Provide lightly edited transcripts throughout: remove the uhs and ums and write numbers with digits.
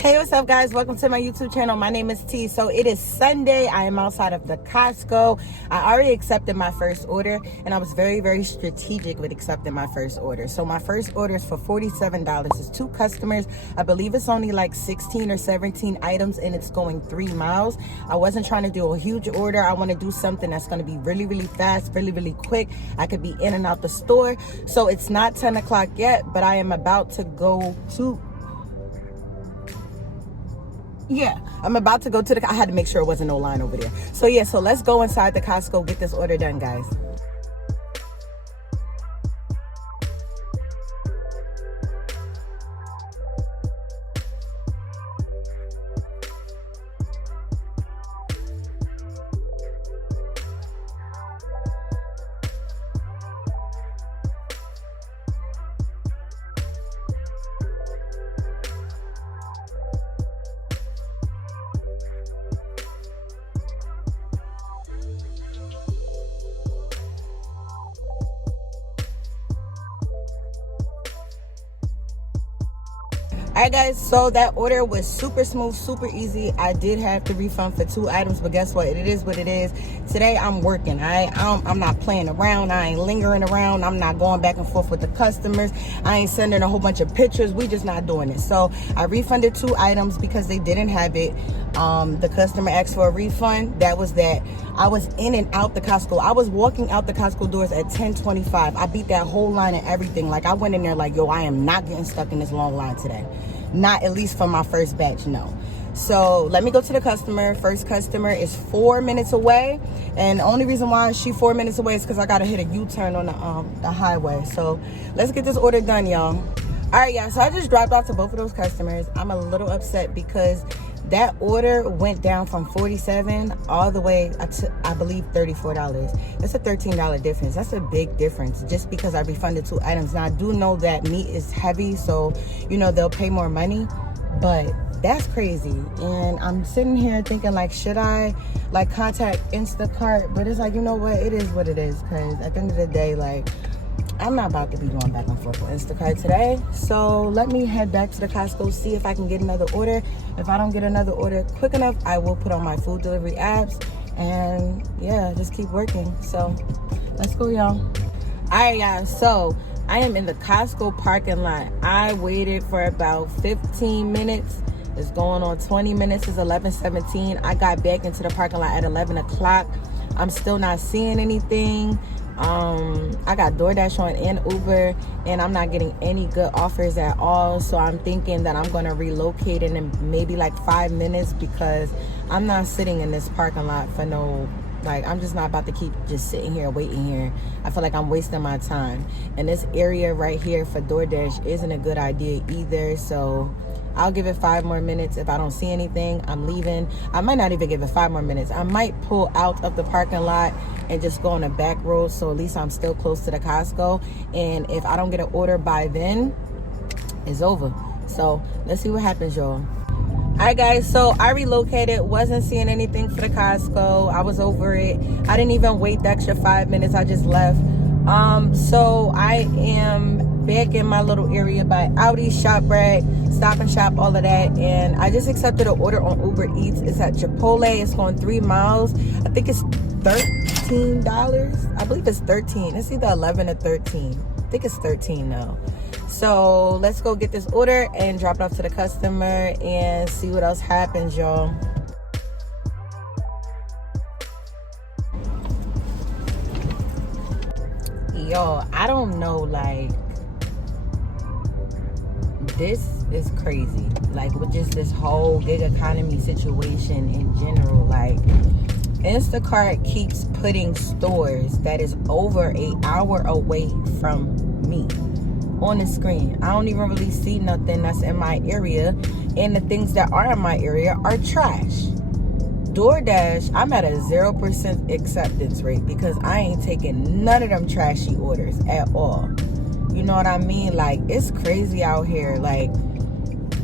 Hey, what's up, guys? Welcome to my YouTube channel. My name is T. So it is Sunday. I am outside of the Costco. I already accepted my first order, and I was very strategic with accepting my first order. So my first order is for $47. It's 2 customers. I believe it's only like 16 or 17 items, and it's going 3 miles. I wasn't trying to do a huge order. I want to do something that's going to be really fast, really quick. I could be in and out the store. So it's not 10 o'clock yet, but I am about to go to... I'm about to go to I had to make sure it wasn't no line over there. So let's go inside the Costco, get this order done, guys. Alright, guys, so that order was super smooth, super easy. I did have to refund for 2 items, but guess what? It is what it is. Today I'm working. I'm not playing around. I ain't lingering around. I'm not going back and forth with the customers. I ain't sending a whole bunch of pictures. We just not doing it. So I refunded 2 items because they didn't have it. The customer asked for a refund. That was that. I was in and out the Costco. I was walking out the Costco doors at 10:25. I beat that whole line and everything. Like, I went in there like, yo, I am not getting stuck in this long line today. Not at least for my first batch, no. So let me go to the customer. First customer is 4 minutes away, and the only reason why she's 4 minutes away is because I gotta hit a U-turn on the highway. So let's get this order done, y'all. All right, y'all. So I just dropped off to both of those customers. I'm a little upset because that order went down from $47 all the way to, I believe, $34. That's a $13 difference. That's a big difference just because I refunded 2 items. Now, I do know that meat is heavy, so, you know, they'll pay more money, but that's crazy. And I'm sitting here thinking, like, should I, like, contact Instacart? But it's like, you know what? It is what it is, because at the end of the day, like, I'm not about to be going back and forth with Instacart today. So let me head back to the Costco, see if I can get another order. If I don't get another order quick enough, I will put on my food delivery apps and just keep working. So let's go, y'all. All right, y'all. So I am in the Costco parking lot. I waited for about 15 minutes. It's going on 20 minutes. It's 11:17. I got back into the parking lot at 11 o'clock. I'm still not seeing anything. I got Doordash on and Uber, and I'm not getting any good offers at all. So I'm thinking that I'm going to relocate in maybe like 5 minutes, because I'm not sitting in this parking lot for no, like, I'm just not about to keep just sitting here waiting here. I feel like I'm wasting my time. And this area right here for Doordash isn't a good idea either. So I'll give it 5 more minutes. If I don't see anything, I'm leaving. I might not even give it 5 more minutes. I might pull out of the parking lot and just go on a back road, so at least I'm still close to the Costco. And if I don't get an order by then, it's over. So let's see what happens, y'all. All right, guys, so I relocated. Wasn't seeing anything for the Costco. I was over it. I didn't even wait the extra 5 minutes. I just left. So I am back in my little area by Audi, ShopRite, Stop and Shop, all of that. And I just accepted an order on Uber Eats. It's at Chipotle. It's going 3 miles. I think it's $13. I believe it's 13. It's either 11 or 13. I think it's 13 now. So let's go get this order and drop it off to the customer and see what else happens, y'all. Yo, I don't know, like, this is crazy. Like, with just this whole gig economy situation in general, like, Instacart keeps putting stores that is over an hour away from me on the screen. I don't even really see nothing that's in my area, and the things that are in my area are trash. Doordash, I'm at a 0% acceptance rate because I ain't taking none of them trashy orders at all. You know what I mean? Like, it's crazy out here. Like,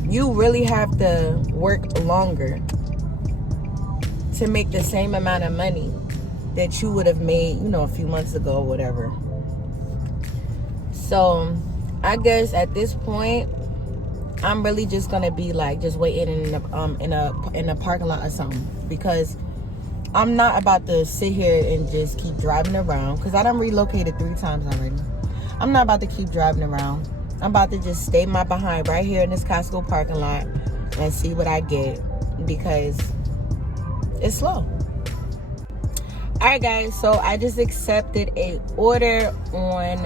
you really have to work longer to make the same amount of money that you would have made, you know, a few months ago or whatever. So I guess at this point, I'm really just gonna be like just waiting in a parking lot or something, because I'm not about to sit here and just keep driving around, because I done relocated 3 times already. I'm not about to keep driving around. I'm about to just stay my behind right here in this Costco parking lot and see what I get, because it's slow. Alright guys, so I just accepted a order on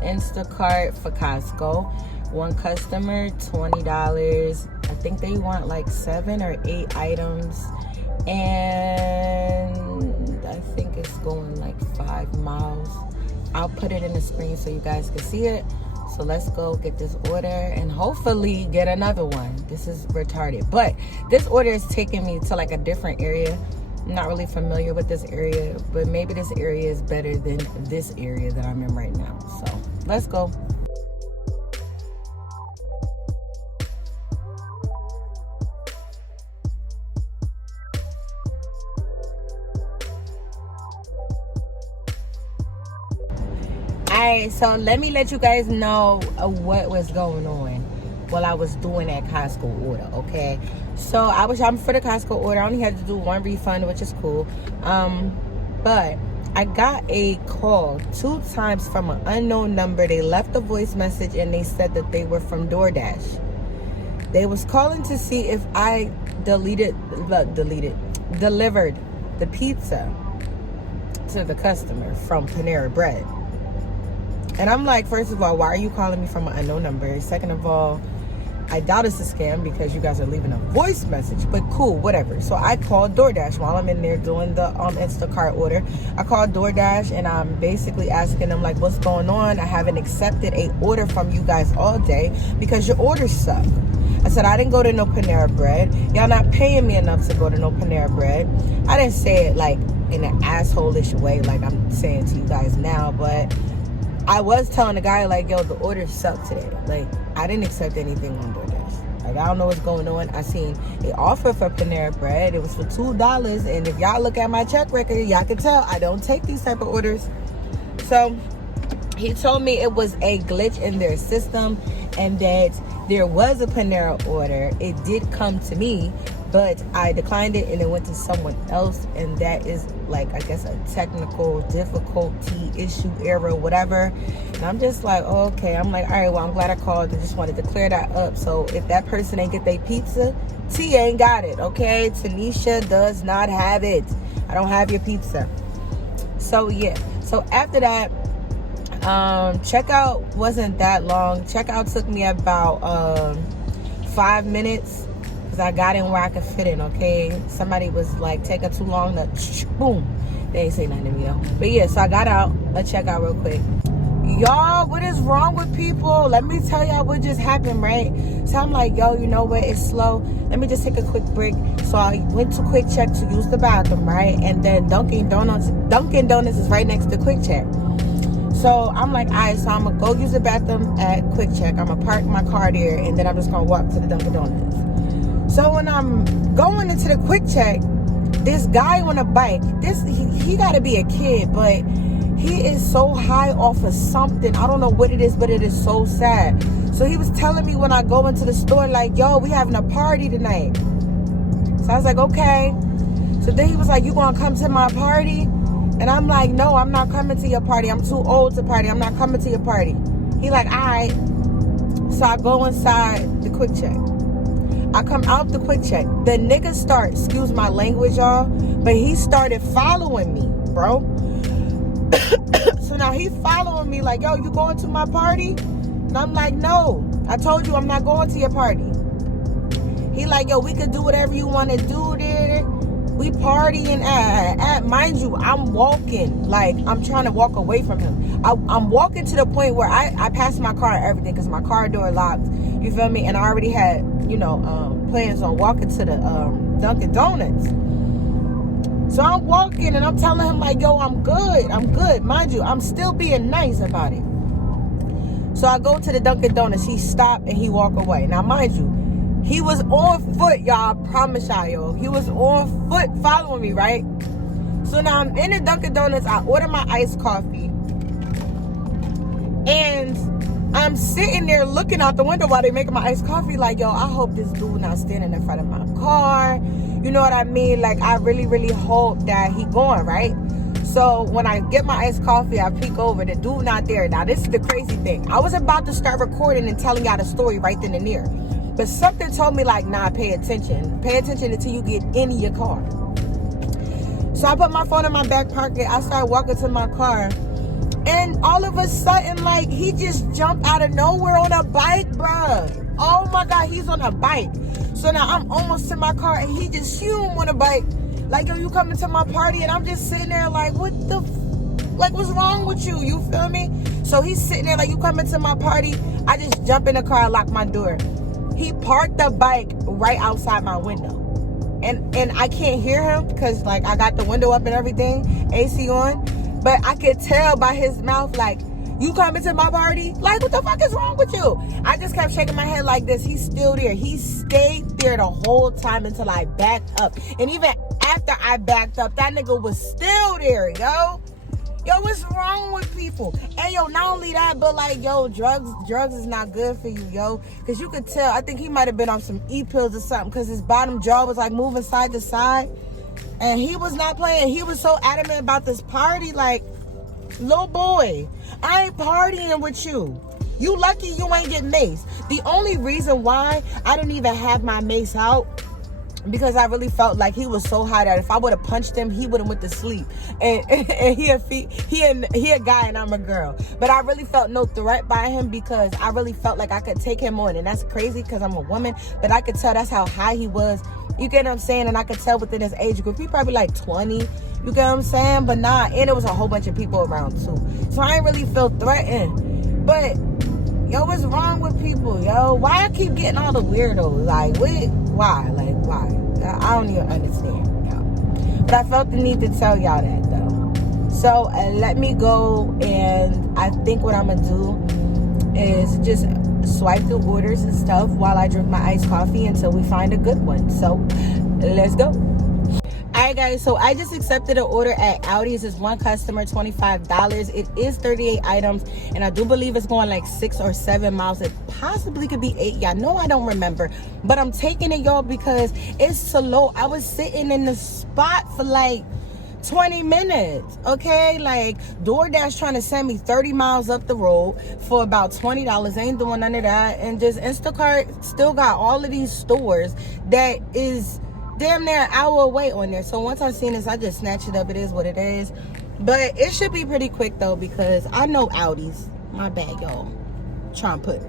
Instacart for Costco. One customer, $20. I think they want like 7 or 8 items, and I think it's going like 5 miles. I'll put it in the screen so you guys can see it. So let's go get this order and hopefully get another one. This is retarded, but this order is taking me to like a different area. I'm not really familiar with this area, but maybe this area is better than this area that I'm in right now. So let's go. Alright, so let me let you guys know what was going on while I was doing that Costco order, okay? So I was shopping for the Costco order. I only had to do 1 refund, which is cool. But I got a call 2 times from an unknown number. They left a voice message and they said that they were from Doordash. They was calling to see if I delivered the pizza to the customer from Panera Bread. And I'm like, first of all, why are you calling me from an unknown number? Second of all, I doubt it's a scam because you guys are leaving a voice message, but cool, whatever. So I called Doordash while I'm in there doing the Instacart order. I called Doordash and I'm basically asking them like, what's going on? I haven't accepted a order from you guys all day because your orders suck. I said, I didn't go to no Panera Bread. Y'all not paying me enough to go to no Panera Bread. I didn't say it like in an asshole-ish way like I'm saying to you guys now, but I was telling the guy, like, yo, the order sucked today. Like, I didn't accept anything on DoorDash. Like, I don't know what's going on. I seen an offer for Panera Bread. It was for $2. And if y'all look at my check record, y'all can tell I don't take these type of orders. So he told me it was a glitch in their system and that there was a Panera order. It did come to me, but I declined it and it went to someone else, and that is like, I guess, a technical difficulty issue, error, whatever. And I'm just like, oh, okay. I'm like, all right, well, I'm glad I called. I just wanted to clear that up. So if that person ain't get their pizza, T ain't got it, okay? Tanisha does not have it. I don't have your pizza. So yeah. So after that, checkout wasn't that long. Checkout took me about 5 minutes. I got in where I could fit in, okay? Somebody was like taking too long to boom. They ain't say nothing to me though. But yeah, so I got out. Let's check out real quick. Y'all, what is wrong with people? Let me tell y'all what just happened, right? So I'm like, yo, you know what? It's slow. Let me just take a quick break. So I went to Quick Check to use the bathroom, right? And then Dunkin' Donuts is right next to Quick Check. So I'm like, all right, so I'm going to go use the bathroom at Quick Check. I'm going to park my car there, and then I'm just going to walk to the Dunkin' Donuts. So when I'm going into the Quick Check, this guy on a bike, he got to be a kid, but he is so high off of something. I don't know what it is, but it is so sad. So he was telling me when I go into the store, like, yo, we having a party tonight. So I was like, okay. So then he was like, you gonna come to my party? And I'm like, no, I'm not coming to your party. I'm too old to party. I'm not coming to your party. He like, all right. So I go inside the Quick Check. I come out the Quick Check. The nigga start, excuse my language, y'all, but he started following me, bro. So now he following me like, yo, you going to my party? And I'm like, no. I told you I'm not going to your party. He like, yo, we could do whatever you want to do there. We partying at mind you, I'm walking. Like, I'm trying to walk away from him. I'm walking to the point where I passed my car and everything because my car door locked. You feel me? And I already had, plans on walking to the Dunkin' Donuts. So I'm walking and I'm telling him like, yo, I'm good. Mind you, I'm still being nice about it. So I go to the Dunkin' Donuts. He stopped and he walked away. Now, mind you, he was on foot, y'all. I promise y'all, yo. He was on foot following me, right? So now I'm in the Dunkin' Donuts. I order my iced coffee. And I'm sitting there looking out the window while they making my iced coffee like, yo, I hope this dude not standing in front of my car. You know what I mean? Like, I really, really hope that he going, right? So when I get my iced coffee, I peek over. The dude not there. Now, this is the crazy thing. I was about to start recording and telling y'all the story right then and there. But something told me, like, nah, pay attention. Pay attention until you get in your car. So I put my phone in my back pocket. I started walking to my car. And all of a sudden, like, he just jumped out of nowhere on a bike, bruh. Oh, my God, he's on a bike. So now I'm almost to my car, and he just on a bike. Like, yo, you coming to my party? And I'm just sitting there like, what the, like, what's wrong with you? You feel me? So he's sitting there like, you coming to my party? I just jump in the car and lock my door. He parked the bike right outside my window. And I can't hear him because, like, I got the window up and everything, AC on. But I could tell by his mouth, like, you coming to my party? Like, what the fuck is wrong with you? I just kept shaking my head like this. He's still there. He stayed there the whole time until I backed up. And even after I backed up, that nigga was still there, yo. Yo, what's wrong with people? And yo, not only that, but like, yo, drugs is not good for you, yo. Because you could tell, I think he might have been on some E-pills or something, because his bottom jaw was like moving side to side. And he was not playing. He was so adamant about this party, like, little boy, I ain't partying with you. You lucky you ain't get maced. The only reason why I didn't even have my mace out, because I really felt like he was so high that if I would have punched him, he would have went to sleep. And he a guy and I'm a girl. But I really felt no threat by him, because I really felt like I could take him on. And that's crazy because I'm a woman, but I could tell that's how high he was. You get what I'm saying? And I could tell within his age group, he probably like 20. You get what I'm saying? But nah, and there was a whole bunch of people around too. So I ain't really feel threatened. But yo, what's wrong with people, yo? Why I keep getting all the weirdos? Like, why? Like, why? I don't even understand, yo. But I felt the need to tell y'all that, though. So let me go, and I think what I'm going to do is just swipe the orders and stuff while I drink my iced coffee until we find a good one. So let's go. Alright guys, so I just accepted an order at Audi's. It's one customer, $25. It is 38 items, and I do believe it's going like 6 or 7 miles. It possibly could be 8. Y'all know I don't remember, but I'm taking it, y'all, because it's slow. I was sitting in the spot for like 20 minutes, okay? Like, Doordash trying to send me 30 miles up the road for about $20. Ain't doing none of that. And just Instacart still got all of these stores that is damn near an hour away on there. So once I seen this, I just snatched it up. It is what it is. But it should be pretty quick though, because I know Audi's. My bad, y'all. Trying to put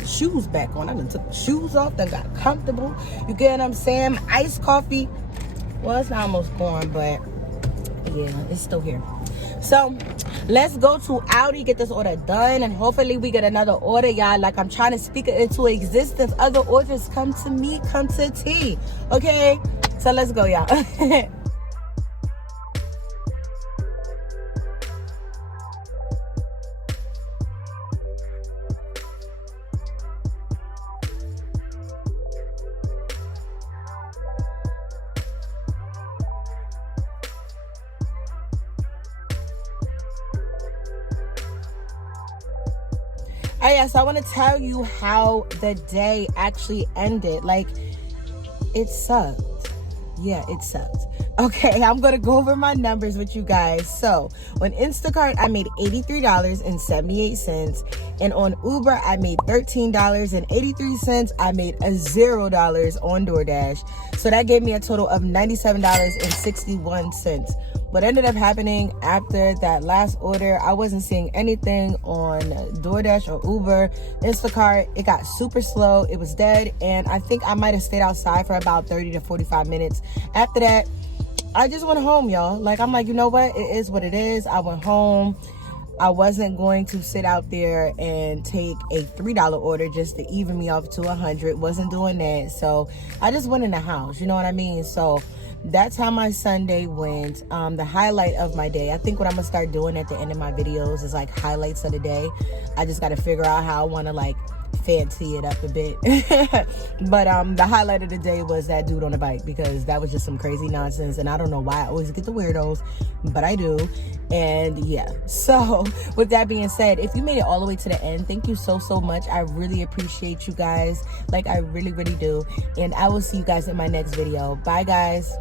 the shoes back on. I done took the shoes off, then got comfortable. You get what I'm saying? Iced coffee. Well, it's almost gone, but yeah, it's still here. So let's go to Audi, get this order done, and hopefully we get another order, y'all. Like, I'm trying to speak it into existence. Other orders come to me, come to T. Okay, so let's go, y'all. Oh yeah, so I want to tell you how the day actually ended. Like, it sucked. Yeah, it sucked. Okay, I'm going to go over my numbers with you guys. So, on Instacart, I made $83.78. And on Uber, I made $13.83. I made $0 on Doordash. So, that gave me a total of $97.61. What ended up happening after that last order, I wasn't seeing anything on Doordash or Uber. Instacart, it got super slow. It was dead. And I think I might have stayed outside for about 30 to 45 minutes. After that, I just went home, y'all. Like, I'm like, you know what? It is what it is. I went home. I wasn't going to sit out there and take a $3 order just to even me off to 100. Wasn't doing that. So I just went in the house. You know what I mean? So that's how my Sunday went. The highlight of my day, I think what I'm gonna start doing at the end of my videos is like highlights of the day. I just got to figure out how I want to like fancy it up a bit. But the highlight of the day was that dude on the bike, because that was just some crazy nonsense, and I don't know why I always get the weirdos, but I do. And yeah, so with that being said, if you made it all the way to the end, thank you so much. I really appreciate you guys, like I really do. And I will see you guys in my next video. Bye guys.